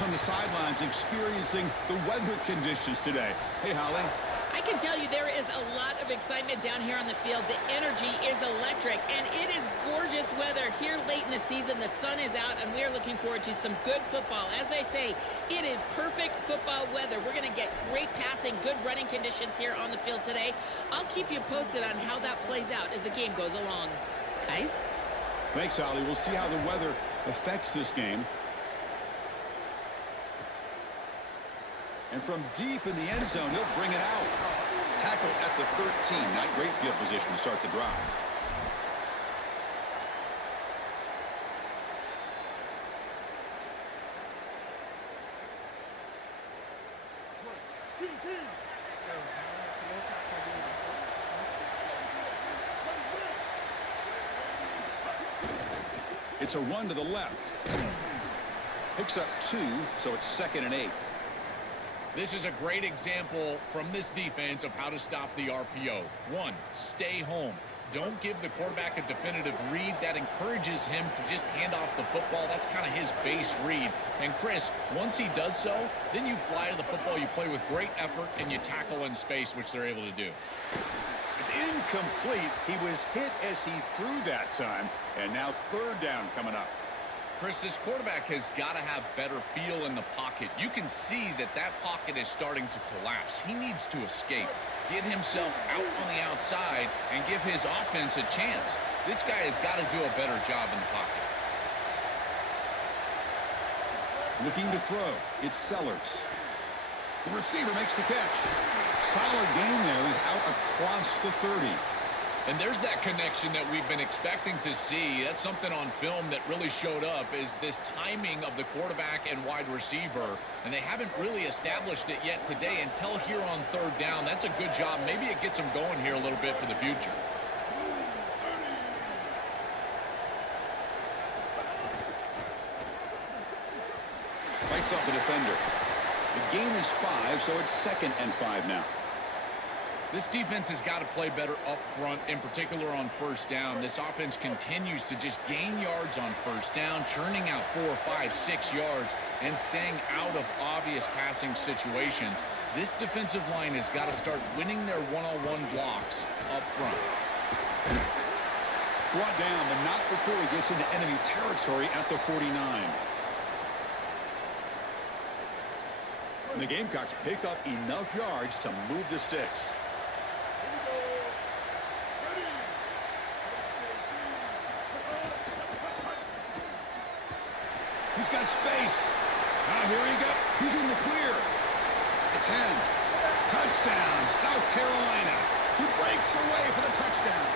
players on the sidelines experiencing the weather conditions today. Hey, Holly. I can tell you there is a lot of excitement down here on the field. The energy is electric, and it is gorgeous weather here late in the season. The sun is out, and we are looking forward to some good football. As they say, it is perfect football weather. We're going to get great passing, good running conditions here on the field today. I'll keep you posted on how that plays out as the game goes along. Guys? Thanks, Holly. We'll see how the weather affects this game. And from deep in the end zone, he'll bring it out. Tackle at the 13. Not great field position to start the drive. It's a run to the left. Picks up 2, so it's 2nd and 8. This is a great example from this defense of how to stop the RPO. 1, stay home. Don't give the quarterback a definitive read. That encourages him to just hand off the football. That's kind of his base read. And Chris, once he does so, then you fly to the football. You play with great effort, and you tackle in space, which they're able to do. It's incomplete. He was hit as he threw that time. And now 3rd down coming up. Chris, this quarterback has got to have better feel in the pocket. You can see that that pocket is starting to collapse. He needs to escape, get himself out on the outside, and give his offense a chance. This guy has got to do a better job in the pocket. Looking to throw. It's Sellers. The receiver makes the catch. Solid gain there. He's out across the 30. And there's that connection that we've been expecting to see. That's something on film that really showed up, is this timing of the quarterback and wide receiver. And they haven't really established it yet today until here on 3rd down. That's a good job. Maybe it gets them going here a little bit for the future. Fights off a defender. The gain is 5, so it's 2nd and 5 now. This defense has got to play better up front, in particular on 1st down. This offense continues to just gain yards on 1st down, churning out 4, 5, 6 yards, and staying out of obvious passing situations. This defensive line has got to start winning their one-on-one blocks up front. Brought down, but not before he gets into enemy territory at the 49. And the Gamecocks pick up enough yards to move the sticks. He's got space. Now here he goes. He's in the clear. At the 10. Touchdown, South Carolina. He breaks away for the touchdown.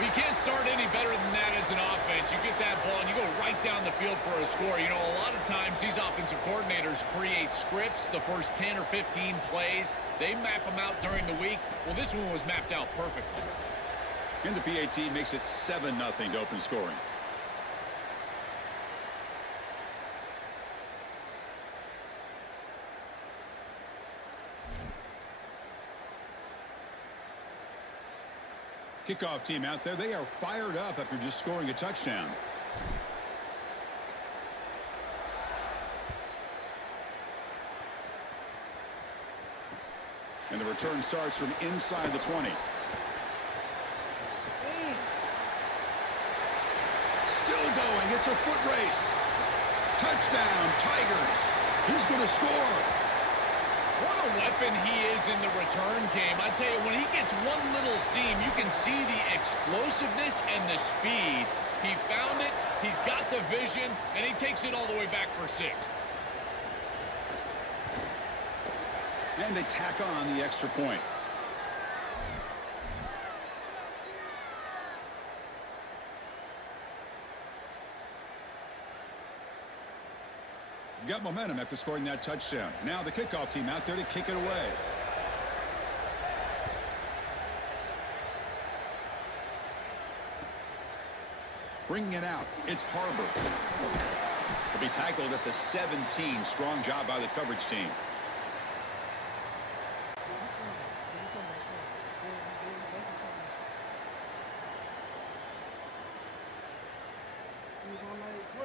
We can't start any better than that as an offense. You get that ball and you go right down the field for a score. You know, a lot of times these offensive coordinators create scripts, the first 10 or 15 plays. They map them out during the week. Well, this one was mapped out perfectly. And the PAT makes it 7-0 to open scoring. Kickoff team out there. They are fired up after just scoring a touchdown. And the return starts from inside the 20. Still going. It's a foot race. Touchdown, Tigers. He's going to score. What a weapon he is in the return game. I tell you, when he gets one little seam, you can see the explosiveness and the speed. He found it, he's got the vision, and he takes it all the way back for 6. And they tack on the extra point. Got momentum after scoring that touchdown. Now the kickoff team out there to kick it away. Bringing it out, it's Harbor. He'll be tackled at the 17. Strong job by the coverage team.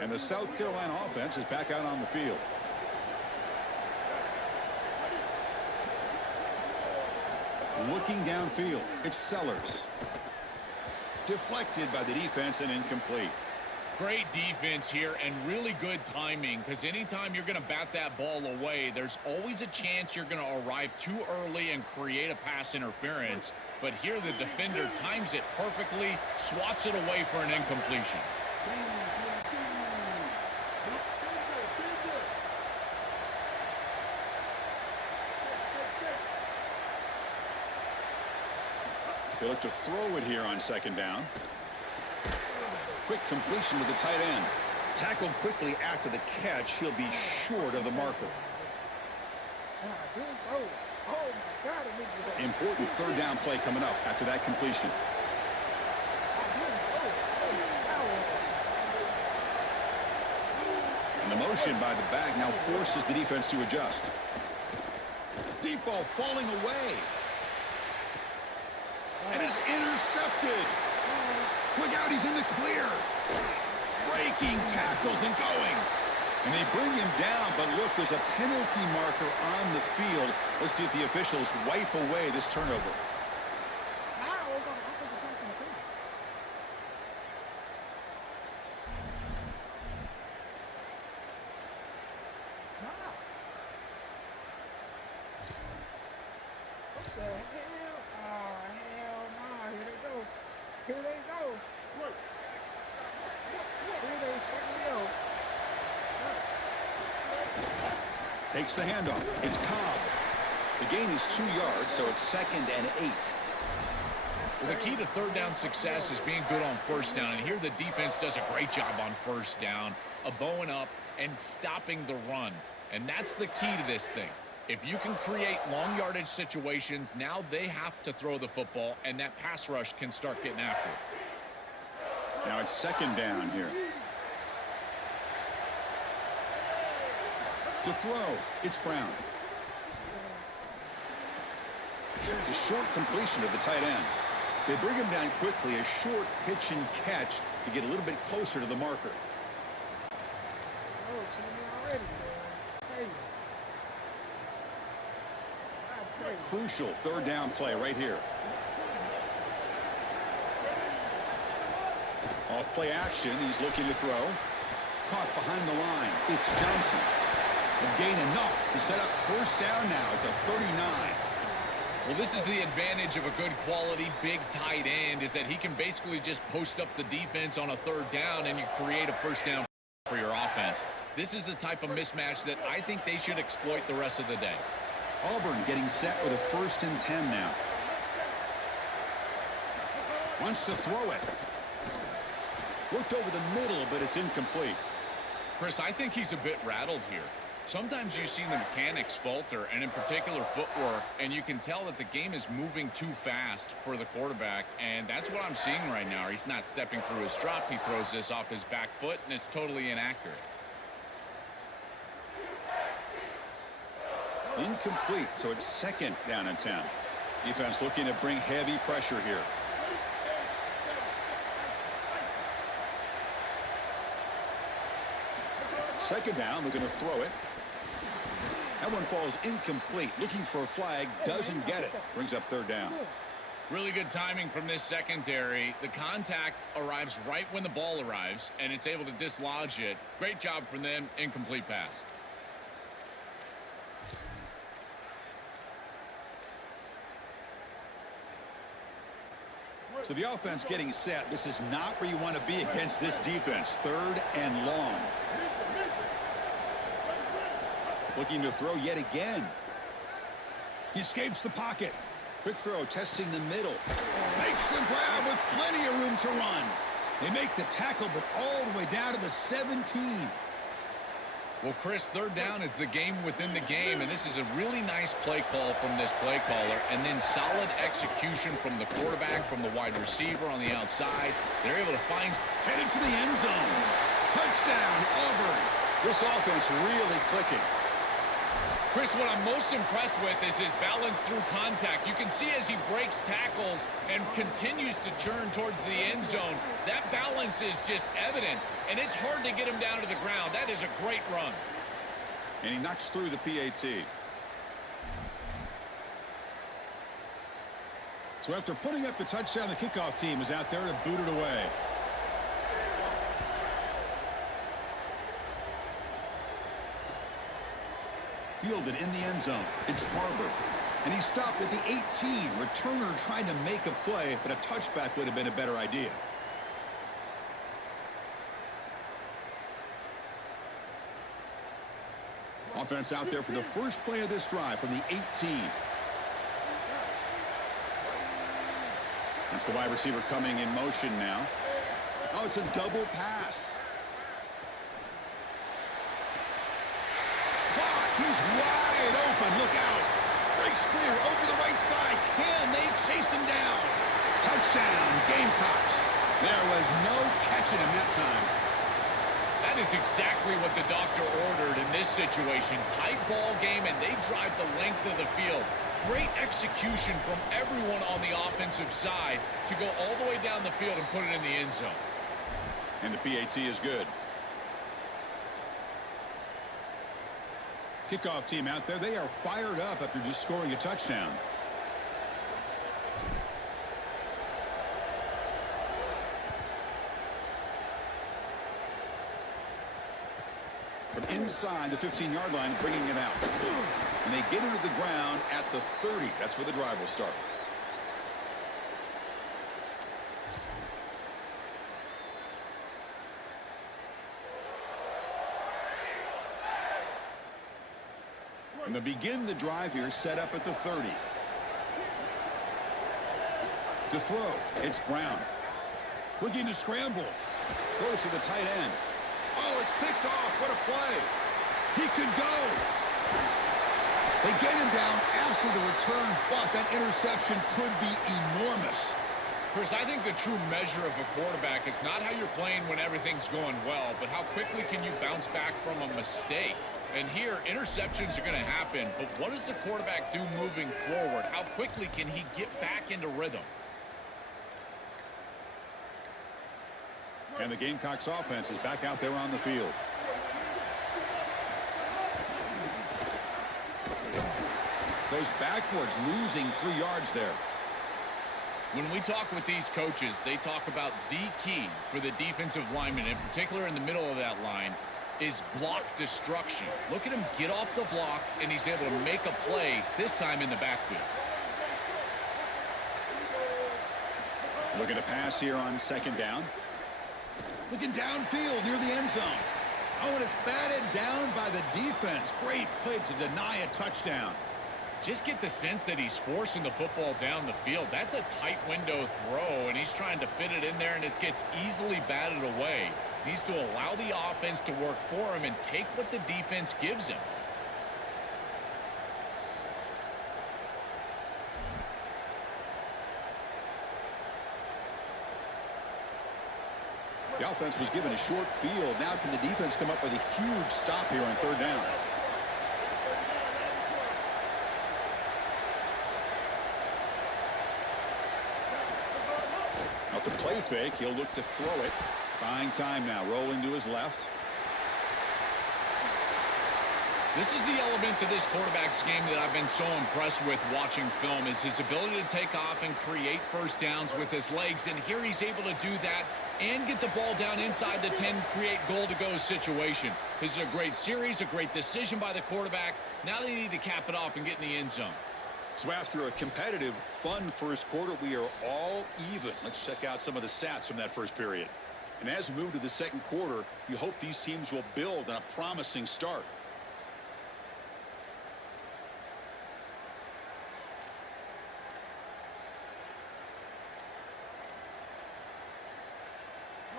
And And the South Carolina offense is back out on the field. Looking downfield, it's Sellers. Deflected by the defense and incomplete. Great defense here and really good timing, because anytime you're going to bat that ball away, there's always a chance you're going to arrive too early and create a pass interference. But here the defender times it perfectly, swats it away for an incompletion. They look to throw it here on second down. Quick completion to the tight end. Tackled quickly after the catch. He'll be short of the marker. Important third down play coming up after that completion. And the motion by the back now forces the defense to adjust. Deep ball falling away. And is intercepted. Look out, he's in the clear. Breaking tackles and going. And they bring him down, but look, there's a penalty marker on the field. Let's see if the officials wipe away this turnover. Takes the handoff. It's Cobb. The gain is 2 yards, so it's 2nd and 8. Well, the key to third down success is being good on first down. And here the defense does a great job on first down of bowing up and stopping the run. And that's the key to this thing. If you can create long yardage situations, now they have to throw the football, and that pass rush can start getting after it. Now it's 2nd down here. To throw, it's Brown. It's a short completion to the tight end. They bring him down quickly, a short pitch and catch to get a little bit closer to the marker. Crucial third down play right here. Off play action, he's looking to throw. Caught behind the line, it's Johnson. And gain enough to set up first down now at the 39. Well, this is the advantage of a good quality big tight end, is that he can basically just post up the defense on a third down and you create a first down for your offense. This is the type of mismatch that I think they should exploit the rest of the day. Auburn getting set with a 1st and 10 now. Wants to throw it. Looked over the middle, but it's incomplete. Chris, I think he's a bit rattled here. Sometimes you see the mechanics falter, and in particular footwork, and you can tell that the game is moving too fast for the quarterback, and that's what I'm seeing right now. He's not stepping through his drop. He throws this off his back foot, and it's totally inaccurate. Incomplete, so it's 2nd down and 10. Defense looking to bring heavy pressure here. Second down, we're going to throw it. That one falls incomplete. Looking for a flag, doesn't get it. Brings up third down. Really good timing from this secondary. The contact arrives right when the ball arrives, and it's able to dislodge it. Great job from them. Incomplete pass. So the offense getting set. This is not where you want to be against this defense. 3rd and long. Looking to throw yet again. He escapes the pocket. Quick throw, testing the middle. Makes the grab with plenty of room to run. They make the tackle, but all the way down to the 17. Well, Chris, third down is the game within the game, and this is a really nice play call from this play caller, and then solid execution from the quarterback, from the wide receiver on the outside. They're able to find... Headed for the end zone. Touchdown, Auburn. This offense really clicking. Chris, what I'm most impressed with is his balance through contact. You can see as he breaks tackles and continues to churn towards the end zone, that balance is just evident, and it's hard to get him down to the ground. That is a great run. And he knocks through the PAT. So after putting up the touchdown, the kickoff team is out there to boot it away. Fielded in the end zone. It's Barber. And he stopped at the 18. Returner trying to make a play, but a touchback would have been a better idea. Offense out there for the first play of this drive from the 18. That's the wide receiver coming in motion now. Oh, it's a double pass. He's wide open. Look out. Breaks clear over the right side. Can they chase him down? Touchdown, Gamecocks. There was no catching him that time. That is exactly what the doctor ordered in this situation. Tight ball game, and they drive the length of the field. Great execution from everyone on the offensive side to go all the way down the field and put it in the end zone. And the PAT is good. Kickoff team out there, they are fired up after just scoring a touchdown. From inside the 15-yard line, bringing it out. And they get into the ground at the 30. That's where the drive will start. And to begin the drive here, set up at the 30. To throw, it's Brown. Looking to scramble. Throws to the tight end. Oh, it's picked off. What a play. He could go. They get him down after the return, but that interception could be enormous. Chris, I think the true measure of a quarterback is not how you're playing when everything's going well, but how quickly can you bounce back from a mistake. And here, interceptions are going to happen, but what does the quarterback do moving forward? How quickly can he get back into rhythm? And the Gamecocks offense is back out there on the field. Goes backwards, losing 3 yards there. When we talk with these coaches, they talk about the key for the defensive lineman, in particular in the middle of that line, is block destruction. Look at him get off the block, and he's able to make a play, this time in the backfield. Looking to pass here on second down. Looking downfield near the end zone. Oh, and it's batted down by the defense. Great play to deny a touchdown. Just get the sense that he's forcing the football down the field. That's a tight window throw, and he's trying to fit it in there, and it gets easily batted away. Needs to allow the offense to work for him and take what the defense gives him. The offense was given a short field. Now can the defense come up with a huge stop here on third down? Out the play fake, he'll look to throw it. Buying time now, rolling to his left. This is the element to this quarterback's game that I've been so impressed with watching film, is his ability to take off and create first downs with his legs. And here he's able to do that and get the ball down inside the 10, create goal-to-go situation. This is a great series, a great decision by the quarterback. Now they need to cap it off and get in the end zone. So after a competitive, fun first quarter, we are all even. Let's check out some of the stats from that first period. And as we move to the second quarter, you hope these teams will build on a promising start.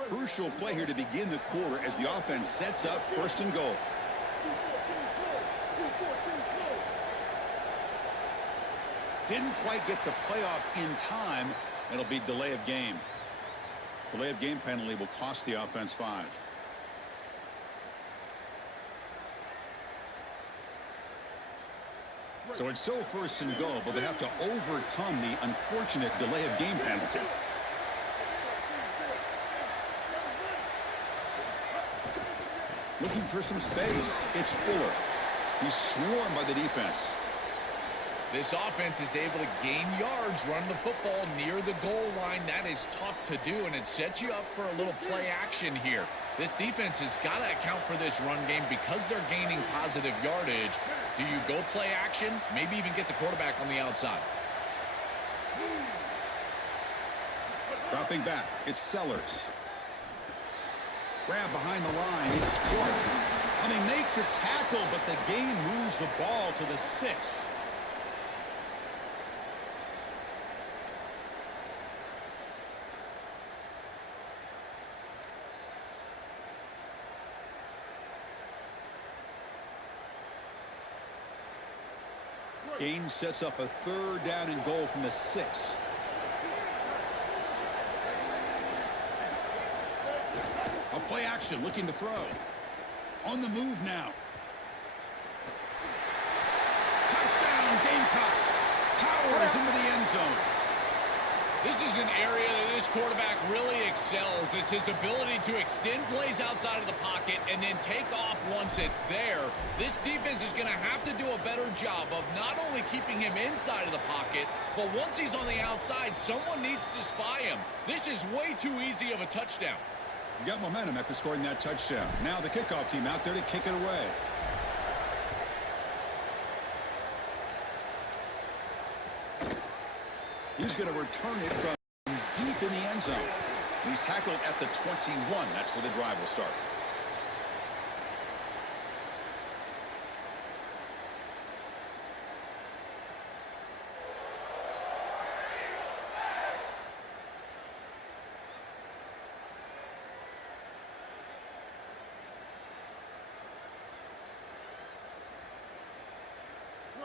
Crucial play here to begin the quarter as the offense sets up first and goal. Didn't quite get the playoff in time. It'll be delay of game. Delay of game penalty will cost the offense 5. So it's still first and goal, but they have to overcome the unfortunate delay of game penalty. Looking for some space. It's Fuller. He's swarmed by the defense. This offense is able to gain yards, run the football near the goal line. That is tough to do, and it sets you up for a little play action here. This defense has got to account for this run game because they're gaining positive yardage. Do you go play action? Maybe even get the quarterback on the outside. Dropping back, it's Sellers. Grab behind the line, it's Clark. And they make the tackle, but the gain moves the ball to the 6. Gain sets up a 3rd down and goal from the 6. A play action, looking to throw. On the move now. Touchdown, Gamecocks. Powers into the end zone. This is an area that this quarterback really excels. It's his ability to extend plays outside of the pocket and then take off once it's there. This defense is going to have to do a better job of not only keeping him inside of the pocket, but once he's on the outside, someone needs to spy him. This is way too easy of a touchdown. You got momentum after scoring that touchdown. Now the kickoff team out there to kick it away. He's going to return it from deep in the end zone. He's tackled at the 21. That's where the drive will start.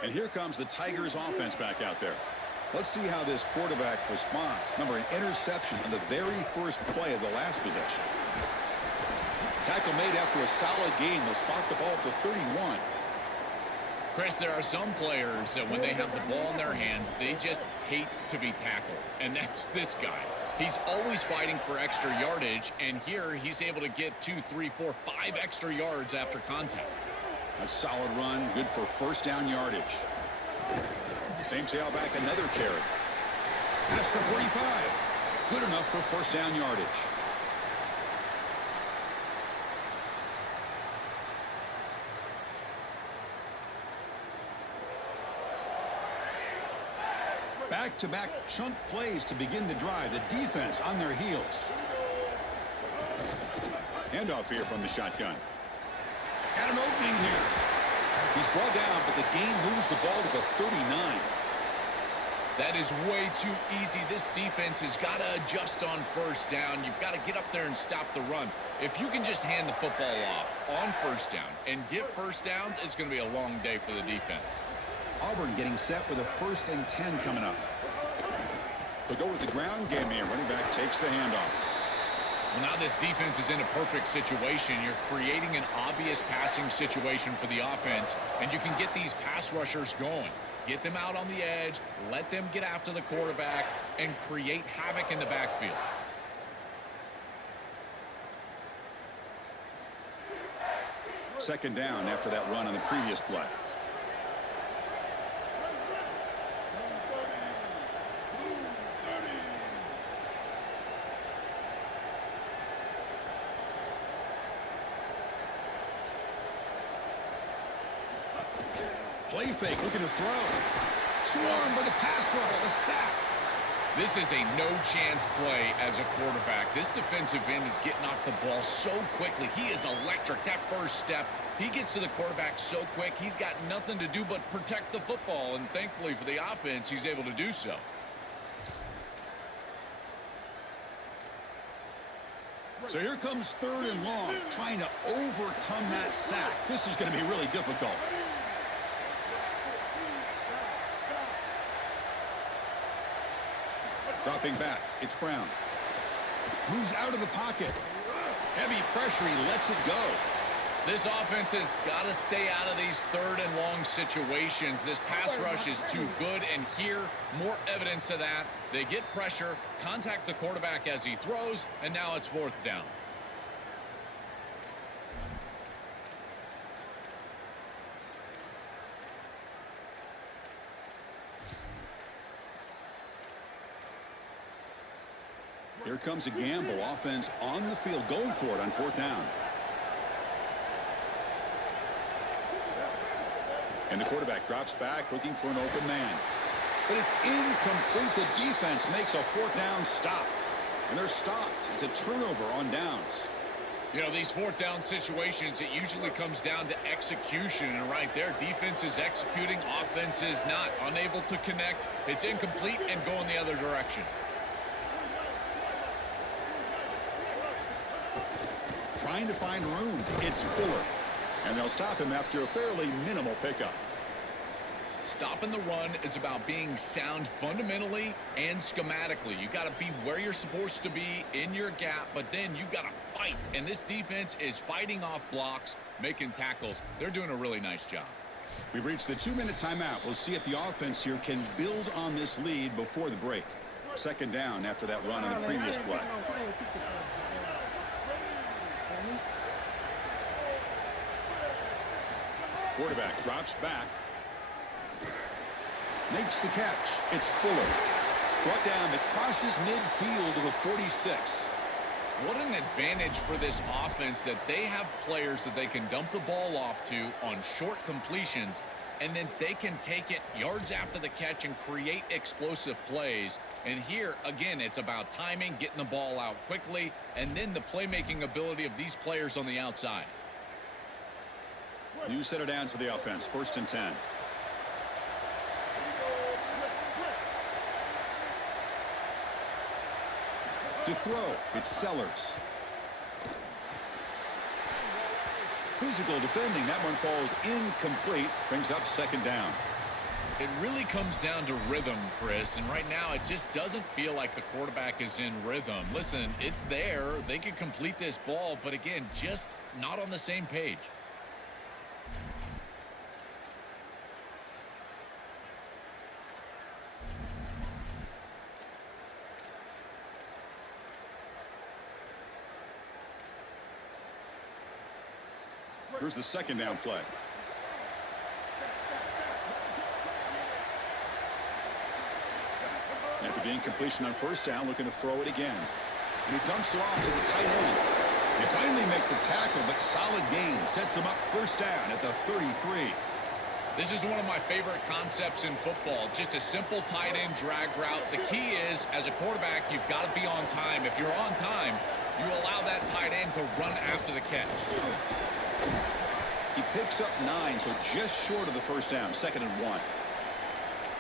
And here comes the Tigers offense back out there. Let's see how this quarterback responds. Remember, an interception on the very first play of the last possession. Tackle made after a solid gain. They'll spot the ball at the 31. Chris, there are some players that when they have the ball in their hands, they just hate to be tackled. And that's this guy. He's always fighting for extra yardage, and here he's able to get 2, 3, 4, 5 extra yards after contact. A solid run, good for first down yardage. Same tailback, another carry. That's the 45. Good enough for first down yardage. Back-to-back chunk plays to begin the drive. The defense on their heels. Handoff here from the shotgun. Got an opening here. He's brought down, but the gain moves the ball to the 39. That is way too easy. This defense has got to adjust on first down. You've got to get up there and stop the run. If you can just hand the football off on first down and get first downs, it's going to be a long day for the defense. Auburn getting set with a 1st and 10 coming up. They'll go with the ground game here. Running back takes the handoff. Well, now this defense is in a perfect situation. You're creating an obvious passing situation for the offense, and you can get these pass rushers going. Get them out on the edge, let them get after the quarterback, and create havoc in the backfield. Second down after that run on the previous play. Play fake, looking to throw. Swarmed by the pass rush, a sack. This is a no-chance play as a quarterback. This defensive end is getting off the ball so quickly. He is electric. That first step, he gets to the quarterback so quick, he's got nothing to do but protect the football, and thankfully for the offense, he's able to do so. So here comes 3rd and long, trying to overcome that sack. This is going to be really difficult. Dropping back, it's Brown. Moves out of the pocket. Heavy pressure, he lets it go. This offense has got to stay out of these third and long situations. This pass rush is too good, and here, more evidence of that. They get pressure, contact the quarterback as he throws, and now it's fourth down. Here comes a gamble. Offense on the field, going for it on fourth down. And the quarterback drops back, looking for an open man. But it's incomplete. The defense makes a fourth down stop. And they're stopped. It's a turnover on downs. You know, these fourth down situations, it usually comes down to execution. And right there, defense is executing, offense is not. Unable to connect. It's incomplete and going the other direction. Trying to find room. It's Fuller. And they'll stop him after a fairly minimal pickup. Stopping the run is about being sound fundamentally and schematically. You got to be where you're supposed to be in your gap, but then you got to fight. And this defense is fighting off blocks, making tackles. They're doing a really nice job. We've reached the 2-minute timeout. We'll see if the offense here can build on this lead before the break. Second down after that run on the previous play. Quarterback drops back. Makes the catch. It's Fuller. Brought down. It crosses midfield to the 46. What an advantage for this offense that they have players that they can dump the ball off to on short completions, and then they can take it yards after the catch and create explosive plays. And here, again, it's about timing, getting the ball out quickly, and then the playmaking ability of these players on the outside. New set of downs for the offense. First and 10. To throw, it's Sellers. Physical defending. That one falls incomplete. Brings up second down. It really comes down to rhythm, Chris, and right now it just doesn't feel like the quarterback is in rhythm. Listen, it's there. They could complete this ball, but again, just not on the same page. Here's the second down play. After the incompletion on first down, looking to throw it again. And he dumps it off to the tight end. They finally make the tackle, but solid gain sets him up first down at the 33. This is one of my favorite concepts in football. Just a simple tight end drag route. The key is, as a quarterback, you've got to be on time. If you're on time, you allow that tight end to run after the catch. He picks up 9, so just short of the first down. Second and 1.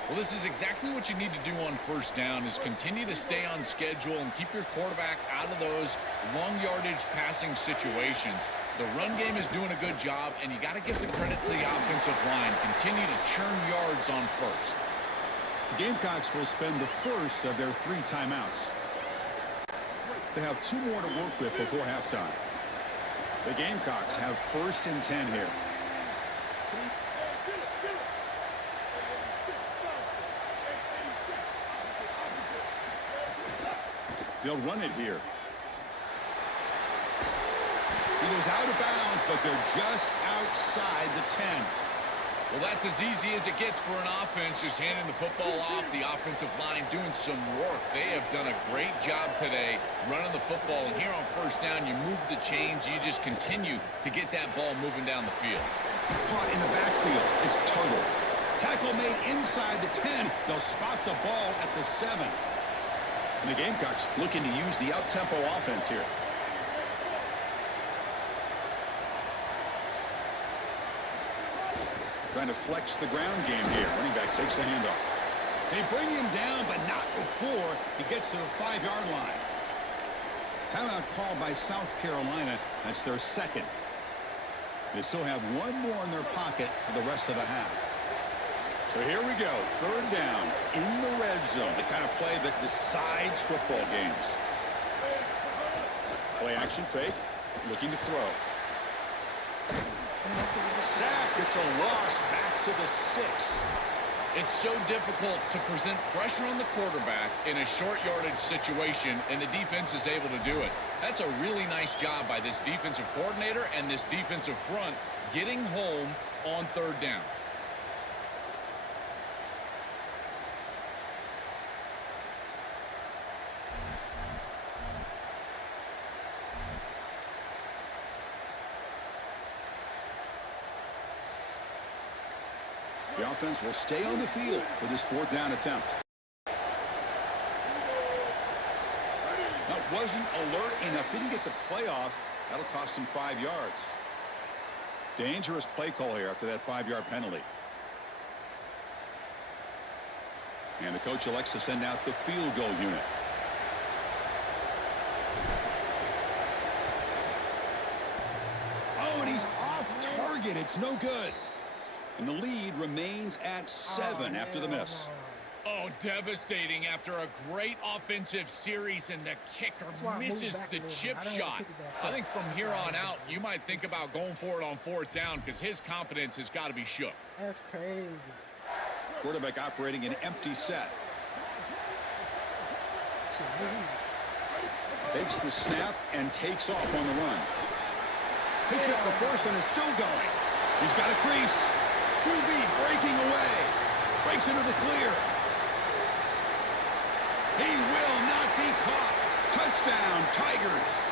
Well, this is exactly what you need to do on first down, is continue to stay on schedule and keep your quarterback out of those long yardage passing situations. The run game is doing a good job, and you got to give the credit to the offensive line. Continue to churn yards on first. The Gamecocks will spend the first of their 3 timeouts. They have 2 more to work with before halftime. The Gamecocks have first and 10 here. They'll run it here. He goes out of bounds, but they're just outside the 10. Well, that's as easy as it gets for an offense, just handing the football off. The offensive line doing some work. They have done a great job today running the football. And here on first down, you move the chains. You just continue to get that ball moving down the field. Caught in the backfield. It's Tuttle. Tackle made inside the 10. They'll spot the ball at the 7. And the Gamecocks looking to use the up-tempo offense here. Trying to flex the ground game here. Running back takes the handoff. They bring him down, but not before he gets to the 5-yard line. Timeout called by South Carolina. That's their second. They still have 1 more in their pocket for the rest of the half. So here we go. Third down in the red zone. The kind of play that decides football games. Play action fake. Looking to throw. Sacked. It's a loss back to the 6. It's so difficult to present pressure on the quarterback in a short yardage situation, and the defense is able to do it. That's a really nice job by this defensive coordinator and this defensive front getting home on 3rd down. The offense will stay on the field for this 4th down attempt. That wasn't alert enough. Didn't get the play off. That'll cost him 5 yards. Dangerous play call here after that 5-yard penalty. And the coach elects to send out the field goal unit. Oh, and he's off target. It's no good. And the lead remains at 7 after the miss. Oh, devastating after a great offensive series, and the kicker misses the chip shot. I think from here on out, you might think about going for it on 4th down because his confidence has got to be shook. That's crazy. Quarterback operating an empty set. Takes the snap and takes off on the run. Picks up the force and is still going. He's got a crease. QB breaking away. Breaks into the clear. He will not be caught. Touchdown, Tigers.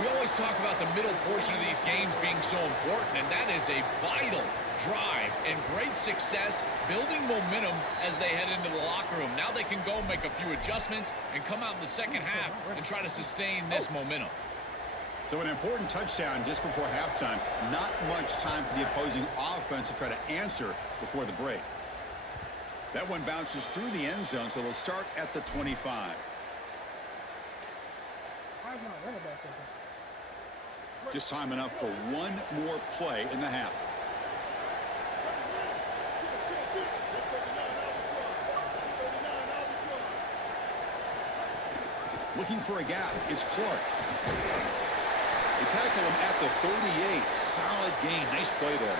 We always talk about the middle portion of these games being so important, and that is a vital drive and great success building momentum as they head into the locker room. Now they can go make a few adjustments and come out in the second half and try to sustain this momentum. So an important touchdown just before halftime. Not much time for the opposing offense to try to answer before the break. That one bounces through the end zone, so they'll start at the 25. Why is my running back so fast? Just time enough for one more play in the half. Looking for a gap. It's Clark. They tackle him at the 38. Solid gain. Nice play there.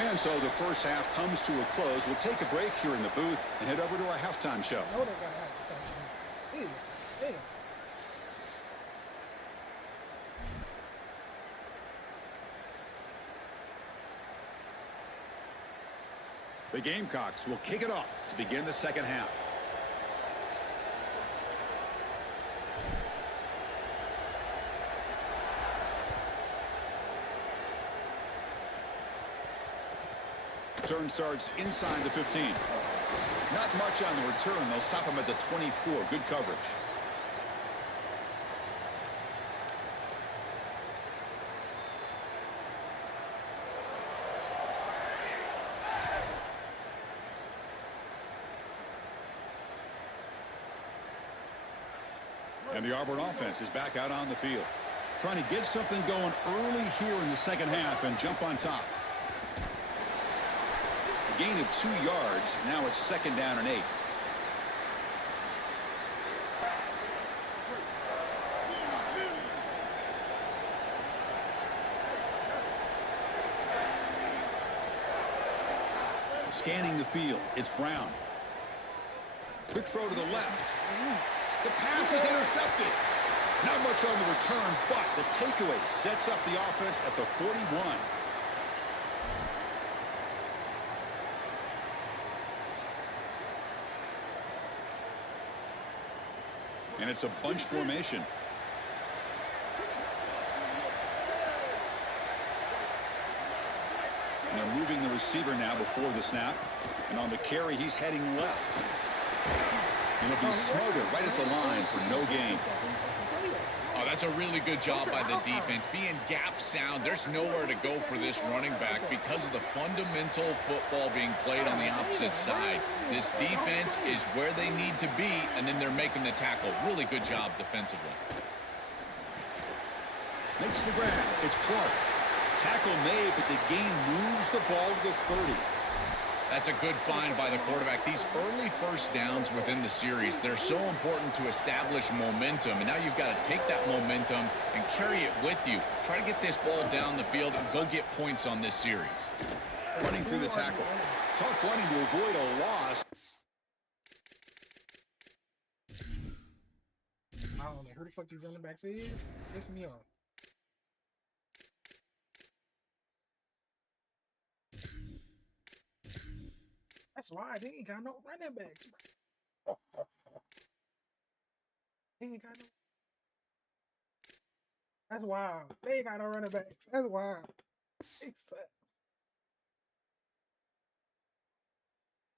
And so the first half comes to a close. We'll take a break here in the booth and head over to our halftime show. No, they gotta have the fast one. Jeez, damn. The Gamecocks will kick it off to begin the second half. Turn starts inside the 15. Not much on the return. They'll stop him at the 24. Good coverage. And the Auburn offense is back out on the field, trying to get something going early here in the second half and jump on top. A gain of 2 yards. Now it's 2nd down and 8. Scanning the field, it's Brown. Quick throw to the left. The pass is intercepted. Not much on the return, but the takeaway sets up the offense at the 41. And it's a bunch formation. And they're moving the receiver now before the snap. And on the carry, he's heading left. And he'll be smothered right at the line for no gain. Oh, that's a really good job by the defense. Being gap sound, there's nowhere to go for this running back because of the fundamental football being played on the opposite side. This defense is where they need to be, and then they're making the tackle. Really good job defensively. Makes the grab. It's Clark. Tackle made, but the gain moves the ball to the 30. That's a good find by the quarterback. These early first downs within the series, they're so important to establish momentum. And now you've got to take that momentum and carry it with you. Try to get this ball down the field and go get points on this series. Running through the tackle. Tough running to avoid a loss. I don't know who the fuck these running backs is. Piss me off. That's why they ain't got no running backs, bro. They ain't got no. That's wild. They ain't got no running backs. That's wild.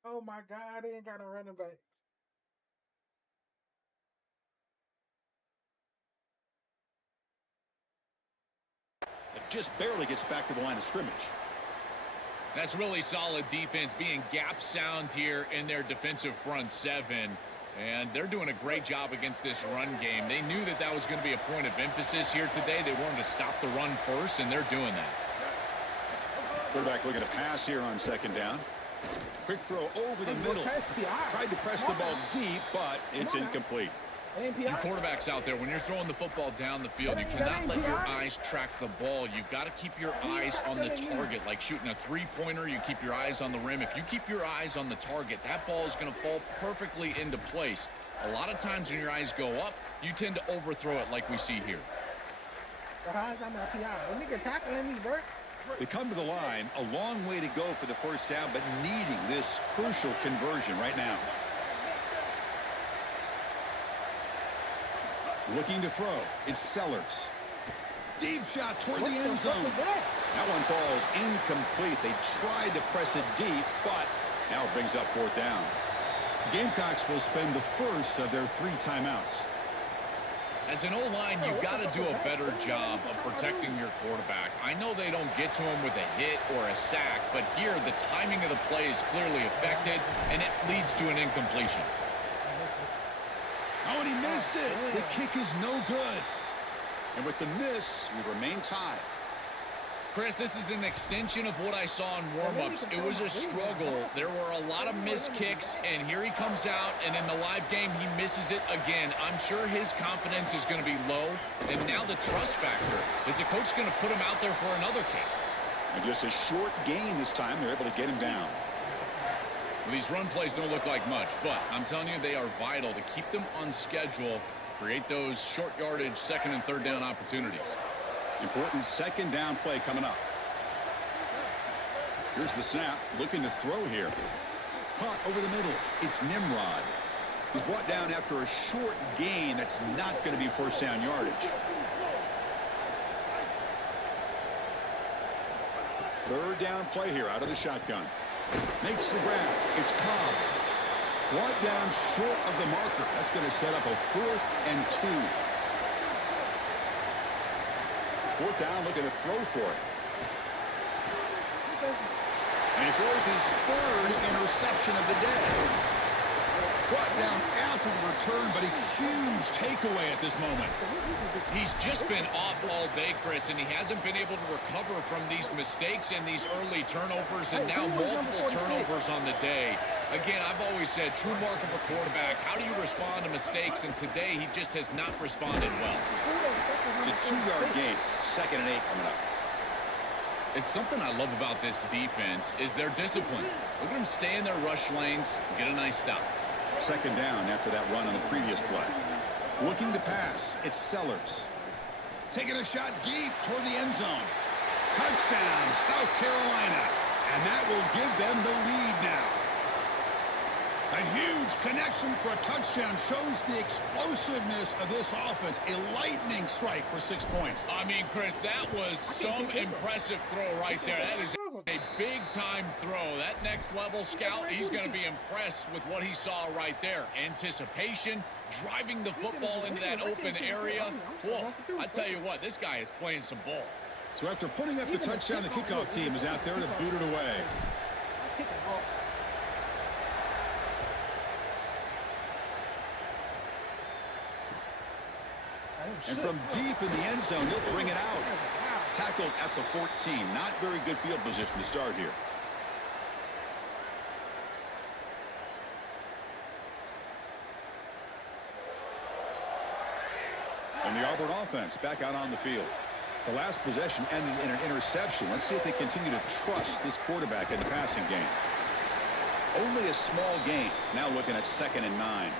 Oh my God, they ain't got no running backs. It just barely gets back to the line of scrimmage. That's really solid defense, being gap sound here in their defensive front seven. And they're doing a great job against this run game. They knew that that was going to be a point of emphasis here today. They wanted to stop the run first, and they're doing that. Quarterback looking to pass here on second down. Quick throw over the middle. Tried to press the ball deep, but it's incomplete. You quarterbacks out there, when you're throwing the football down the field, you cannot let your eyes track the ball. You've got to keep your eyes on the target. Like shooting a three-pointer, you keep your eyes on the rim. If you keep your eyes on the target, that ball is going to fall perfectly into place. A lot of times when your eyes go up, you tend to overthrow it like we see here. They come to the line, a long way to go for the first down, but needing this crucial conversion right now. Looking to throw. It's Sellers. Deep shot toward the end zone. That one falls incomplete. They tried to press it deep, but now it brings up fourth down. The Gamecocks will spend the first of their 3 timeouts. As an O-line, you've got to do a better job of protecting your quarterback. I know they don't get to him with a hit or a sack, but here the timing of the play is clearly affected, and it leads to an incompletion. Oh, and he missed it. The kick is no good. And with the miss, we remain tied. Chris, this is an extension of what I saw in warm-ups. It was a struggle. There were a lot of missed kicks, and here he comes out, and in the live game, he misses it again. I'm sure his confidence is going to be low, and now the trust factor. Is the coach going to put him out there for another kick? And just a short gain this time. They're able to get him down. Well, these run plays don't look like much, but I'm telling you, they are vital to keep them on schedule, create those short yardage second and third down opportunities. Important second down play coming up. Here's the snap. Looking to throw here. Caught over the middle. It's Nimrod. He's brought down after a short gain. That's not going to be first down yardage. Third down play here out of the shotgun. Makes the grab. It's Cobb. Brought down short of the marker. That's going to set up a 4th and 2. Fourth down, looking to throw for it. And he throws his 3rd interception of the day. Brought down after the return, but a huge takeaway at this moment. He's just been off all day, Chris, and he hasn't been able to recover from these mistakes and these early turnovers, and now multiple turnovers on the day. Again, I've always said, true mark of a quarterback, how do you respond to mistakes? And today, he just has not responded well. It's a 2-yard gain. 2nd and 8 coming up. It's something I love about this defense is their discipline. Look at them stay in their rush lanes and get a nice stop. Second down after that run on the previous play. Looking to pass. It's Sellers. Taking a shot deep toward the end zone. Touchdown, South Carolina. And that will give them the lead now. A huge connection for a touchdown shows the explosiveness of this offense. A lightning strike for 6 points. I mean, Chris, that was some impressive throw right there. That is a big-time throw. That next-level scout, he's going to be impressed with what he saw right there. Anticipation, driving the football into that open area. Whoa, I tell you what, this guy is playing some ball. So after putting up the touchdown, the kickoff team is out there to boot it away. And from deep in the end zone, they'll bring it out. Tackled at the 14. Not very good field position to start here. And the Auburn offense back out on the field. The last possession ended in an interception. Let's see if they continue to trust this quarterback in the passing game. Only a small gain. Now looking at 2nd and 9.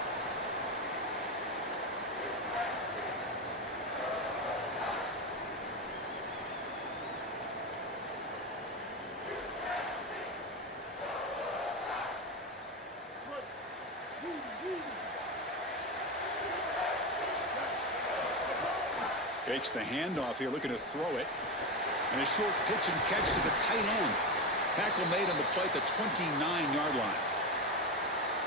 Fakes the handoff here, looking to throw it. And a short pitch and catch to the tight end. Tackle made on the play at the 29-yard line.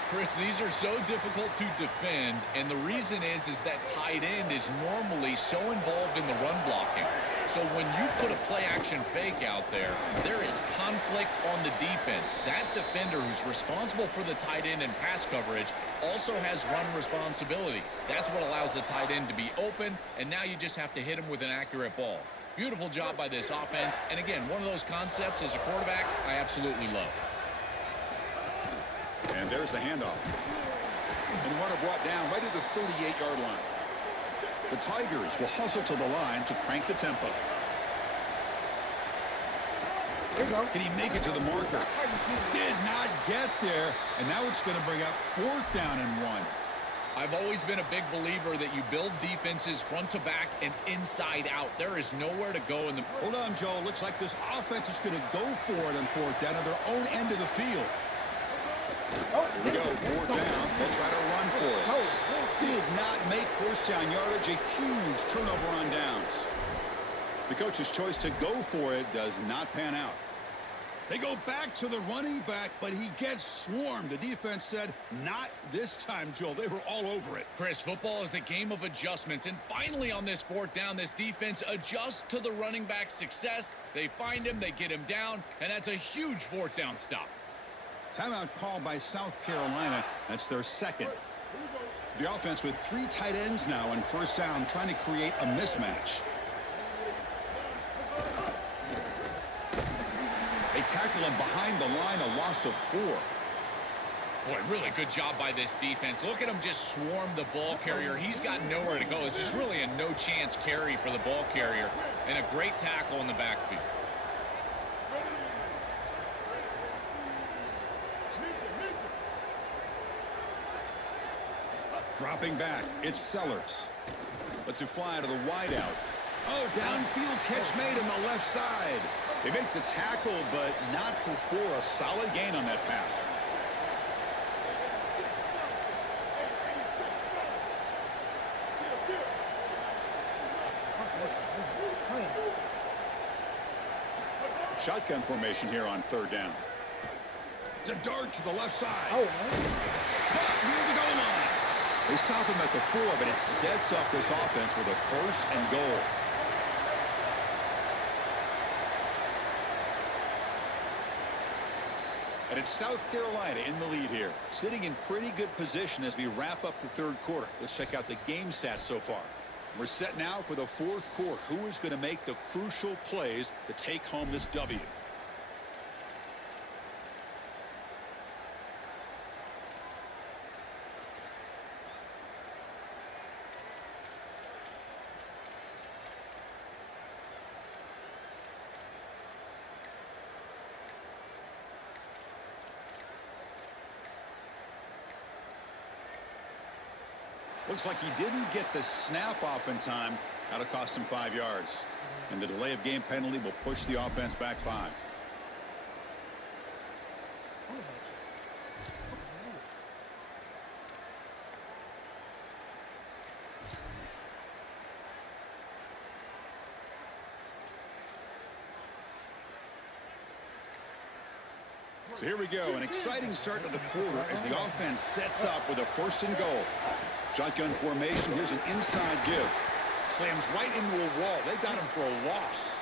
Chris, these are so difficult to defend, and the reason is that tight end is normally so involved in the run blocking. So when you put a play-action fake out there, there is conflict on the defense. That defender who's responsible for the tight end and pass coverage also has run responsibility. That's what allows the tight end to be open, and now you just have to hit him with an accurate ball. Beautiful job by this offense, and again, one of those concepts as a quarterback I absolutely love. And there's the handoff. And the runner brought down right at the 38-yard line. The Tigers will hustle to the line to crank the tempo. There you go. Can he make it to the marker? Did not get there. And now it's going to bring up 4th down and 1. I've always been a big believer that you build defenses front to back and inside out. There is nowhere to go in the... Hold on, Joe. Looks like this offense is going to go for it on 4th down at their own end of the field. Here we go, 4th down. They'll try to run for it. Did not make 1st down yardage. A huge turnover on downs. The coach's choice to go for it does not pan out. They go back to the running back, but he gets swarmed. The defense said, not this time, Joel. They were all over it. Chris, football is a game of adjustments, and finally on this 4th down, this defense adjusts to the running back's success. They find him, they get him down, and that's a huge 4th down stop. Timeout called by South Carolina. That's their 2nd. The offense with 3 tight ends now on 1st down, trying to create a mismatch. They tackle him behind the line, a loss of 4. Boy, really good job by this defense. Look at him just swarm the ball carrier. He's got nowhere to go. It's just really a no-chance carry for the ball carrier, and a great tackle in the backfield. Dropping back, it's Sellers. Lets it fly to the wideout. Oh, downfield catch made on the left side. They make the tackle, but not before a solid gain on that pass. Shotgun formation here on 3rd down. The dart to the left side. Oh, man. Caught near the goal line. They stop him at the 4, but it sets up this offense with a 1st and goal. And it's South Carolina in the lead here, sitting in pretty good position as we wrap up the 3rd quarter. Let's check out the game stats so far. We're set now for the 4th quarter. Who is going to make the crucial plays to take home this W? Looks like he didn't get the snap off in time. That'll cost him 5 yards. And the delay of game penalty will push the offense back 5. So here we go, an exciting start to the quarter as the offense sets up with a 1st and goal. Shotgun formation, here's an inside give. Slams right into a wall. They've got him for a loss.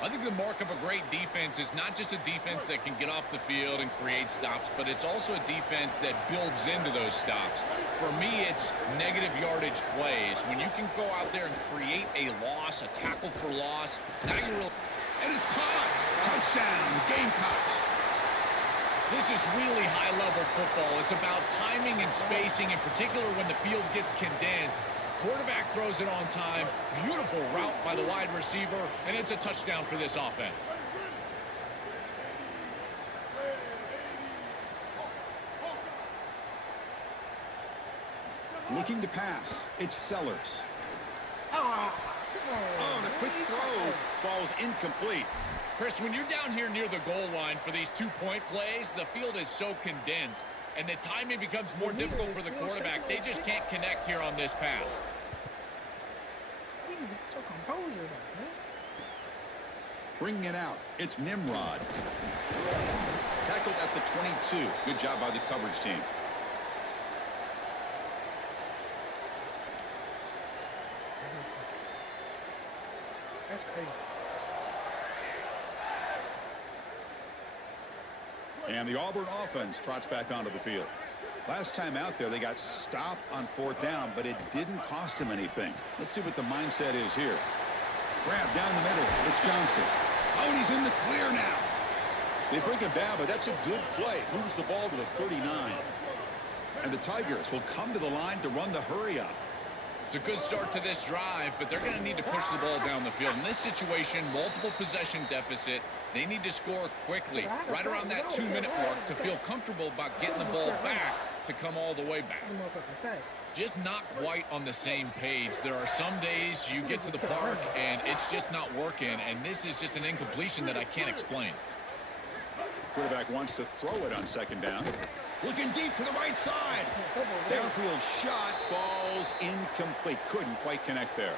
I think the mark of a great defense is not just a defense that can get off the field and create stops, but it's also a defense that builds into those stops. For me, it's negative yardage plays. When you can go out there and create a loss, a tackle for loss, now you're really... And it's caught. Touchdown, Gamecocks. This is really high-level football. It's about timing and spacing, in particular when the field gets condensed. Quarterback throws it on time. Beautiful route by the wide receiver, and it's a touchdown for this offense. Looking to pass. It's Sellers. Oh, Oh, the quick throw falls incomplete. Chris, when you're down here near the goal line for these two-point plays, the field is so condensed, and the timing becomes more difficult for the quarterback. They just can't connect here on this pass. You need to get your composure back, man. Bringing it out. It's Nimrod. Tackled at the 22. Good job by the coverage team. That's crazy. And the Auburn offense trots back onto the field. Last time out there, they got stopped on fourth down, but it didn't cost them anything. Let's see what the mindset is here. Grab down the middle. It's Johnson. Oh, and he's in the clear now. They bring him down, but that's a good play. Moves the ball to the 39. And the Tigers will come to the line to run the hurry up. It's a good start to this drive, but they're going to need to push the ball down the field. In this situation, multiple possession deficit. They need to score quickly, right around that 2-minute mark, to feel comfortable about getting the ball back to come all the way back. Just not quite on the same page. There are some days you get to the park and it's just not working, and this is just an incompletion that I can't explain. Quarterback wants to throw it on second down. Looking deep to the right side. Downfield shot falls incomplete. Couldn't quite connect there.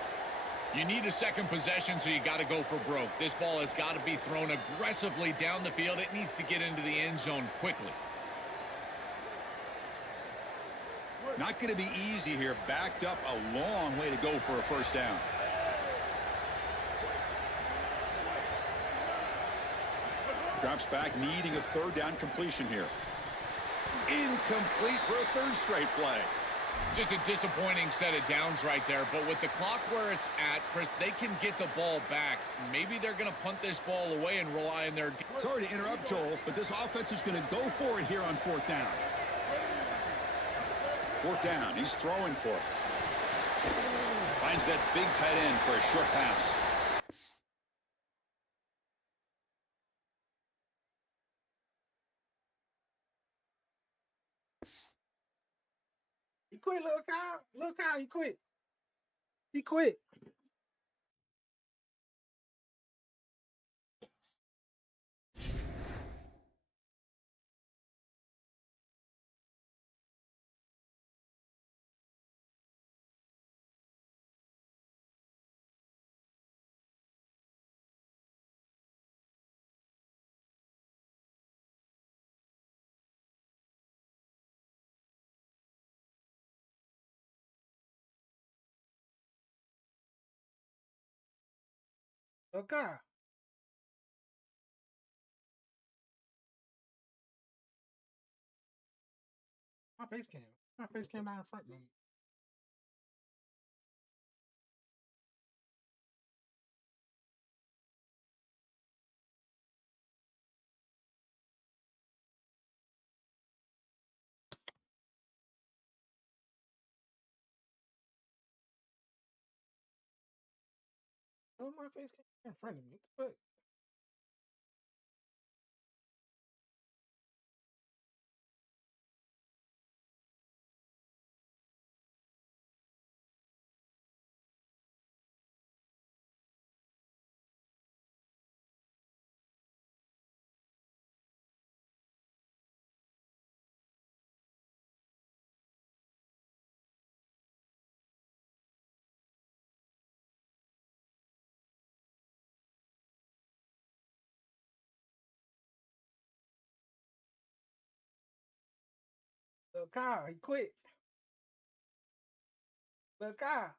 You need a second possession, so you got to go for broke. This ball has got to be thrown aggressively down the field. It needs to get into the end zone quickly. Not going to be easy here. Backed up a long way to go for a first down. Drops back, needing a third down completion here. Incomplete for a third straight play. Just a disappointing set of downs right there, but with the clock where it's at, Chris, they can get the ball back. Maybe they're going to punt this ball away and rely on their... Sorry to interrupt, Joel, but this offense is going to go for it here on fourth down. Fourth down, he's throwing for it. Finds that big tight end for a short pass. He quit, Lil Kyle. Lil Kyle, he quit. He quit. Lil Kyle. My face cam. My face came down in front of me. Oh, my face came in front of me. What the fuck? Lil Kyle, he quit. Lil Kyle.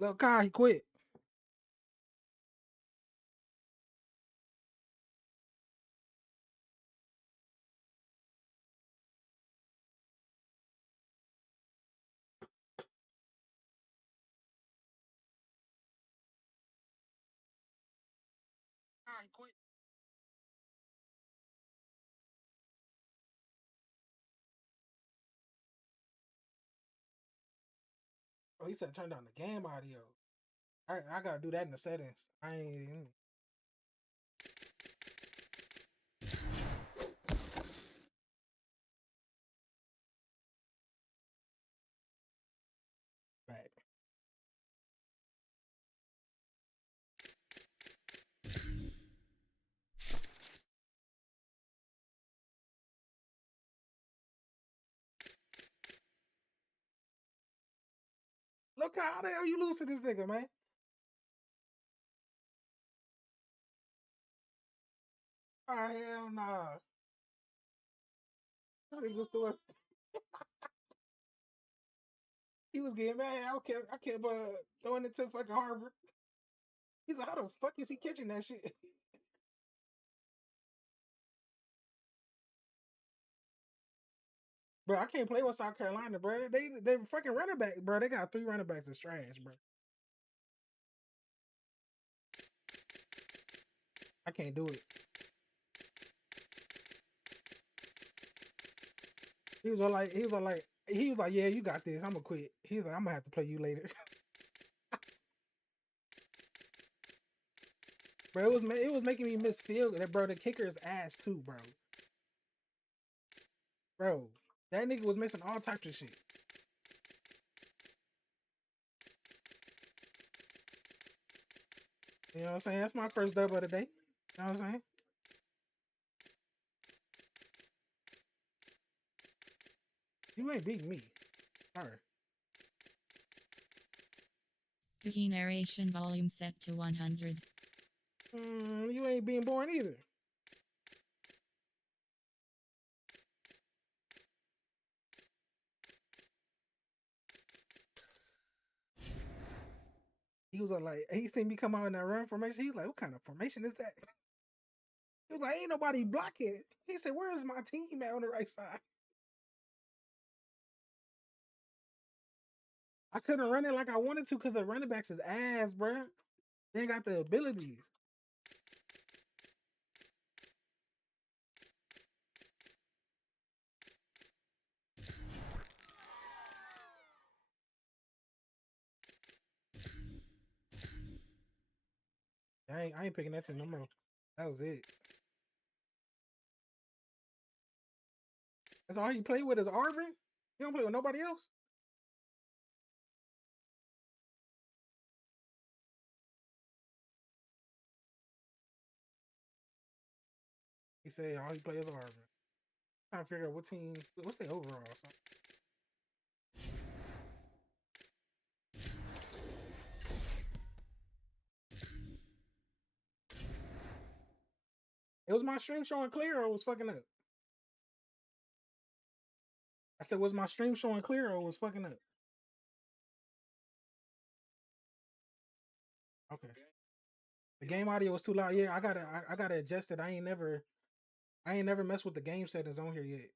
Lil Kyle, he quit. Kyle, he quit. he said turn down the game audio. I gotta do that in the settings. I ain't. Back. Look how the hell you lose to this nigga, man. Oh hell nah. That nigga was doing. He was getting mad. I kept throwing it to fucking Harbor. He's like, how the fuck is he catching that shit? Bro, I can't play with South Carolina, bro. They fucking running back, bro. They got 3 running backs that's trash, bro. I can't do it. He was like, yeah, you got this. I'm gonna quit. He's like, I'm gonna have to play you later. Bro, it was making me miss field. That bro, the kicker is ass too, bro. Bro, that nigga was missing all types of shit. You know what I'm saying? That's my first dub of the day. You know what I'm saying? You ain't beating me. Sorry. Key narration volume set to 100. You ain't being born either. He was like, he seen me come out in that run formation. He was like, what kind of formation is that? He was like, ain't nobody blocking it. He said, where is my team at on the right side? I couldn't run it like I wanted to because the running backs is ass, bro. They ain't got the abilities. I ain't picking that team no more. That was it. That's all you play with is Arvin? You don't play with nobody else? He said all he plays is Arvin. Trying to figure out what team, what's the overall? It was my stream showing clear or it was fucking up? I said, was my stream showing clear or it was fucking up? Okay. The game audio was too loud. Yeah, I gotta adjust it. I ain't never messed with the game settings on here yet.